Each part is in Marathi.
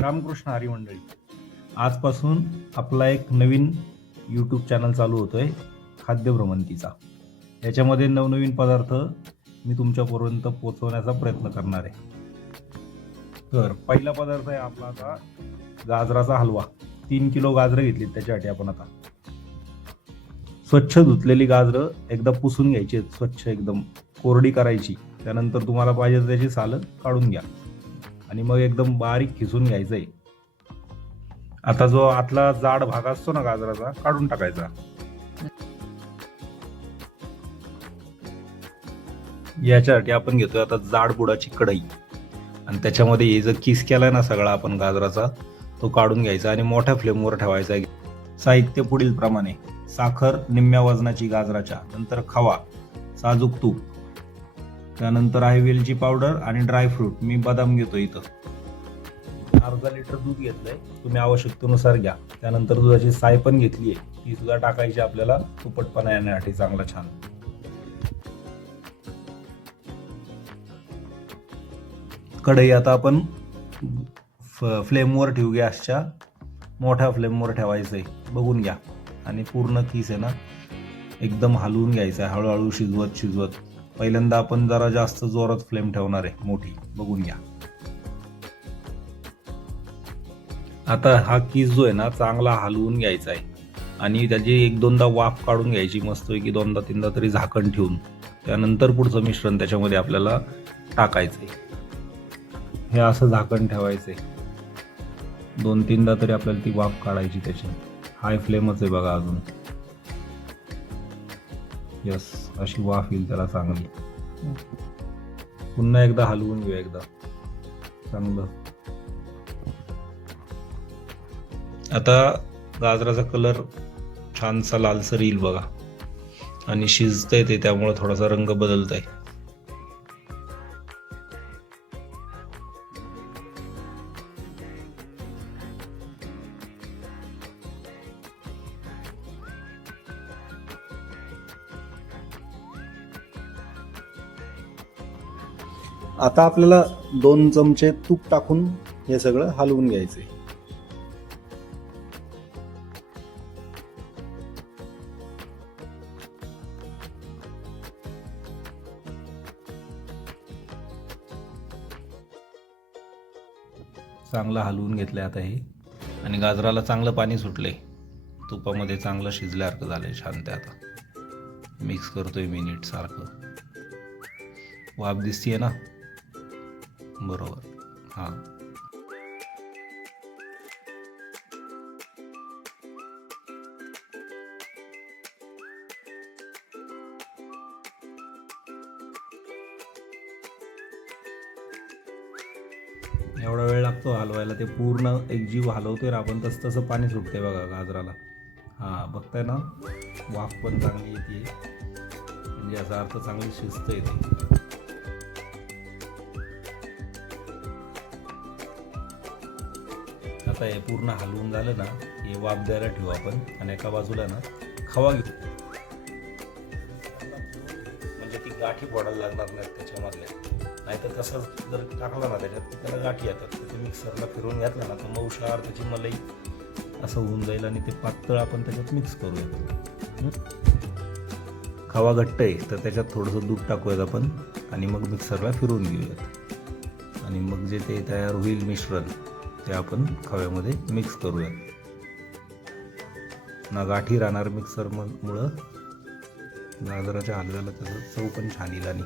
रामकृष्ण हरी मंडळी, आजपासून आपला एक नवीन यूट्यूब चॅनल चालू होतोय, खाद्य भ्रमंतीचा. याच्यामध्ये नवनवीन पदार्थ मी तुमच्यापर्यंत पोहोचवण्याचा प्रयत्न करणार आहे. तर पहिला पदार्थ आहे आपला आता गाजराचा हलवा. 3 किलो गाजरं घेतली. त्याच्यासाठी आपण आता स्वच्छ धुतलेली गाजरं एकदा पुसून घ्यायची, स्वच्छ एकदम कोरडी करायची. त्यानंतर तुम्हाला पाहिजे त्याची सालं काढून घ्या आणि मग एकदम बारीक खिसून घ्यायचं आहे. आता जो आतला जाड भाग असतो ना गाजराचा, काढून टाकायचा. याच्यासाठी आपण घेतोय आता जाड बुडाची कढई आणि त्याच्यामध्ये हे जो किस केलाय ना सगळा आपण गाजराचा, तो काढून घ्यायचा आणि मोठ्या फ्लेमवर ठेवायचा. साहित्य पुढील प्रमाणे: साखर निम्म्या वजनाची गाजराच्या, नंतर खवा, साजूक तूप, त्यानंतर आहे वेलची पावडर आणि ड्रायफ्रूट. मी बदाम घेतो इथं. अर्धा लिटर दूध घेतलंय, तुम्ही आवश्यकतेनुसार घ्या. त्यानंतर दुधाची साय पण घेतली आहे, ती सुद्धा टाकायची आपल्याला तुपटपणा येण्यासाठी चांगला छान. कढई आता आपण फ्लेमवर ठेवू, गॅसच्या मोठ्या फ्लेमवर ठेवायचंय. बघून घ्या आणि पूर्ण किस आहे ना एकदम हलवून घ्यायचं आहे, हळूहळू शिजवत. पहिल्यांदा आपण जरा जास्त जोरात फ्लेम ठेवणार आहे, मोठी. बघून घ्या. आता हा किस जो आहे ना चांगला हलवून घ्यायचा आहे आणि त्याची 1-2दा वाफ काढून घ्यायची मस्तपैकी, 2दा-3दा तरी झाकण ठेवून. त्यानंतर पुढचं मिश्रण त्याच्यामध्ये आपल्याला टाकायचंय. हे असं झाकण ठेवायचंय, 2-3दा तरी आपल्याला ती वाफ काढायची त्याची. हाय फ्लेमच आहे बघा अजून. यस, अशी वाफ येईल त्याला चांगली. पुन्हा एकदा हलवून घेऊ, एकदा चांगलं. आता गाजराचा कलर छानसा लालसर येईल बघा आणि शिजतंय ते, त्यामुळे थोडासा रंग बदलतंय. आता आपल्याला 2 चमचे तूप टाकून हे सगळं हलवून घ्यायचंय. चांगलं हलवून घेतलंय आता हे आणि गाजराला चांगलं पाणी सुटलंय, तुपामध्ये चांगलं शिजल्यासारखं झालंय छान. ते आता मिक्स करतोय मी नीट सारखं. वाफ दिसतीये ना बरोबर. हां, एवढा वेळ लागतो हलवायला. ते पूर्ण एकजीव हलवतोय ना आपण, तसं पाणी सुटतंय बघा गाजराला. हां, बघताय ना, वाफ पण चांगली येते, म्हणजे याचा अर्थ चांगली शिजतंय ते. आता हे पूर्ण हलवून झालं ना, हे वाफ द्यायला ठेवू आपण आणि एका बाजूला ना खवा घेऊ, म्हणजे ती गाठी पडायला लागणार नाहीत त्याच्यामधल्या. नाहीतर तसं जर टाकला ना त्याच्यात, त्याला गाठी येतात. ते मिक्सरला फिरवून घेतलं ना तर मऊशार त्याची मलाई असं होऊन जाईल आणि ते पातळ आपण त्याच्यात मिक्स करूयात. खवा घट्ट आहे तर त्याच्यात थोडंसं दूध टाकूयात आपण आणि मग मिक्सरला फिरवून घेऊयात आणि मग जे ते तयार होईल मिश्रण ते आपण खव्यामध्ये मिक्स करूयात. ना गाठी राहणार मिक्सरमुळं, गाजराच्या हलव्याला त्याचं चव पण छान येईल. आणि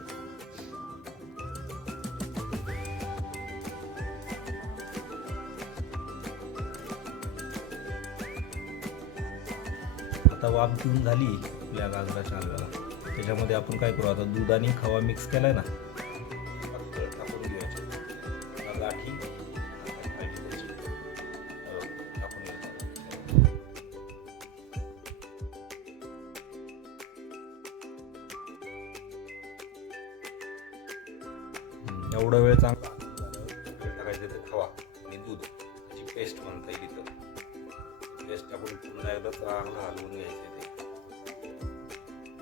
आता वाफ देऊन झाली आपल्या गाजराच्या हलव्याला. त्याच्यामध्ये आपण काय करू, आता दूध आणि खवा मिक्स केलाय ना, टाकून घ्यायचे. गाठी एवढा वेळ चांगला टाकायचं ते खवा आणि दूध, त्याची पेस्ट म्हणता येईल इथं. पेस्ट टाकून पुन्हा एकदा चांगलं हलवून घ्यायचं. ते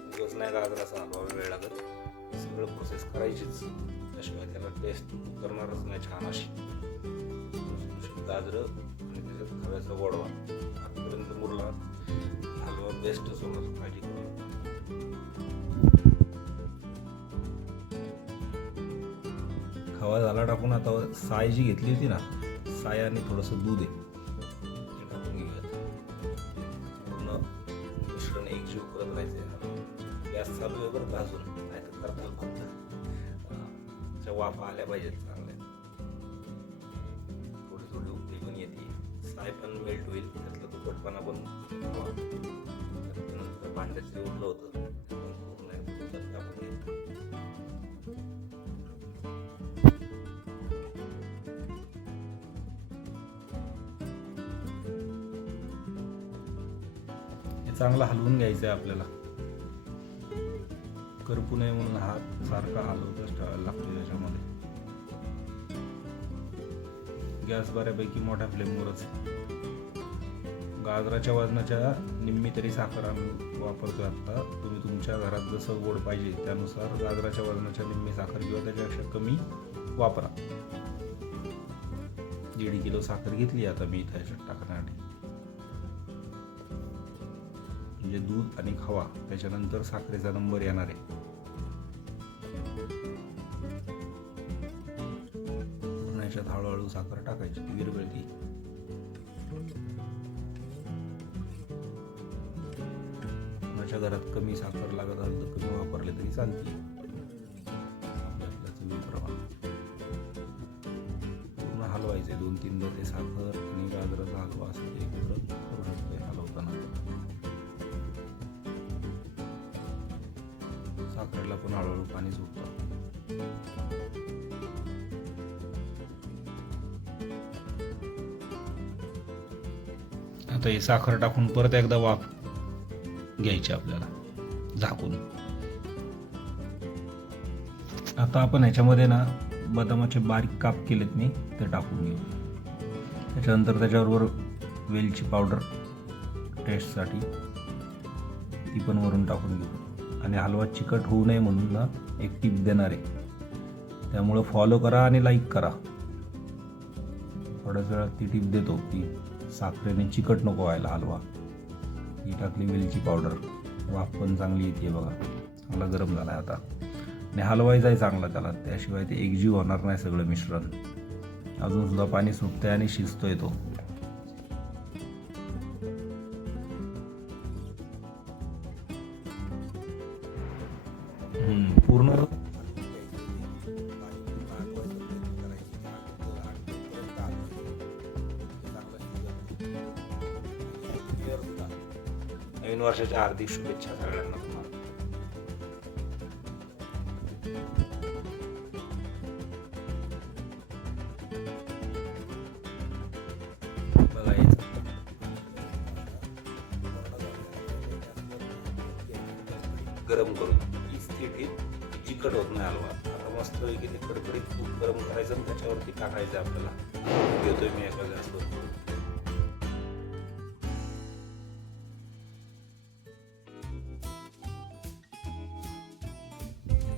उगाच नाही गाजराचा हलवा वेळ लागत, सगळं प्रोसेस करायचीच, त्याशिवाय त्याला टेस्ट करणारच नाही छान अशी. गाजरं आणि त्याच्यात खव्याचा गोडवा आतापर्यंत मुरला हलवा बेस्ट सोबत भाजी करून. खवा झाला टाकून. आता साय जी घेतली होती ना, साय आणि थोडंसं दूध आहे ते टाकून घेऊयात. पूर्ण मिश्रण एकजीव करत राहायचं. गॅस चालू आहे बरं भाजून, नाही तर करताल फक्त त्या वाफा आल्या पाहिजेत चांगल्या. थोडी थोडी उकळी पण येते, साय पण मेल्ट होईल, त्यातला तुपटपणा पण हवा. त्यानंतर भांड्यात जे उरलं होतं ते पण पूर्ण टाकून घ्यायचं. हे चांगलं हलवून घ्यायचं आहे आपल्याला. करपू नये म्हणून हात सारखा हलवतच ठेवायला लागतो याच्यामध्ये. गॅस बऱ्यापैकी मोठ्या फ्लेमवरच. गाजराच्या वजनाच्या निम्मी तरी साखर आम्ही वापरतोय आता. तुम्ही तुमच्या घरात जसं गोड पाहिजे त्यानुसार गाजराच्या वजनाच्या निम्मी साखर किंवा त्याच्यापेक्षा कमी वापरा. 1.5 किलो साखर घेतली आता मी इथं याच्यात टाकण्यासाठी. म्हणजे दूध आणि खवा त्याच्यानंतर साखरेचा नंबर येणार आहे. याच्यात हळूहळू साखर टाकायची, विरघळती. कोणाच्या घरात कमी साखर लागत असेल तर कमी वापरले तरी चालते. पूर्ण हलवायचे 2-3दा ते साखर आणि गाजराचा हलवा असं एकत्र करू शकतो हलवताना. साखरेला पण हळूहळू पाणी सुटतं. आता ही साखर टाकून परत एकदा वाफ घ्यायची आपल्याला झाकून. आता आपण ह्याच्यामध्ये ना बदामाचे बारीक काप केलेत मी, ते टाकून घेऊ. त्याच्यानंतर त्याच्याबरोबर वेलची पावडर टेस्टसाठी ती पण वरून टाकून घेऊ. आणि हलवा चिकट होऊ नये म्हणून ना एक टिप देणार आहे, त्यामुळं फॉलो करा आणि लाईक करा. थोड्याच वेळात ती टिप देतो की साखरेने चिकट नको व्हायला हलवा. ही टाकली वेलची पावडर, वाफ पण चांगली येते बघा. चांगला गरम झाला आहे आता. आणि हलवायचा आहे चांगला त्याला, त्याशिवाय ते एकजीव होणार नाही सगळं मिश्रण. अजून सुद्धा पाणी सुटतंय आणि शिजतोय तो. पूर्ण नवीन वर्षाच्या हार्दिक शुभेच्छा सगळ्यांना तुम्हाला. बघा गरम करून इस्थितीत चिकट होत नाही हलवा. आता मस्त पैकी ते कडकडीत तूप गरम करायचं आणि त्याच्यावरती टाकायचं आपल्याला. घेतोय मी एका गॅसवर.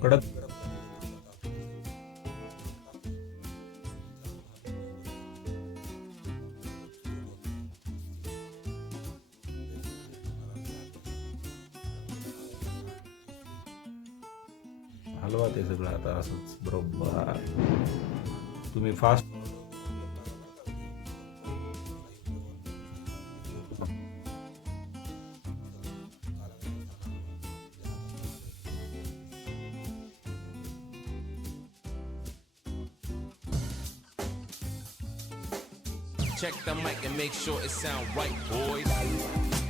कडक हलवा ते सगळं आता असंच बरोबर. तुम्ही fast Check the mic and make sure it sound right, boys.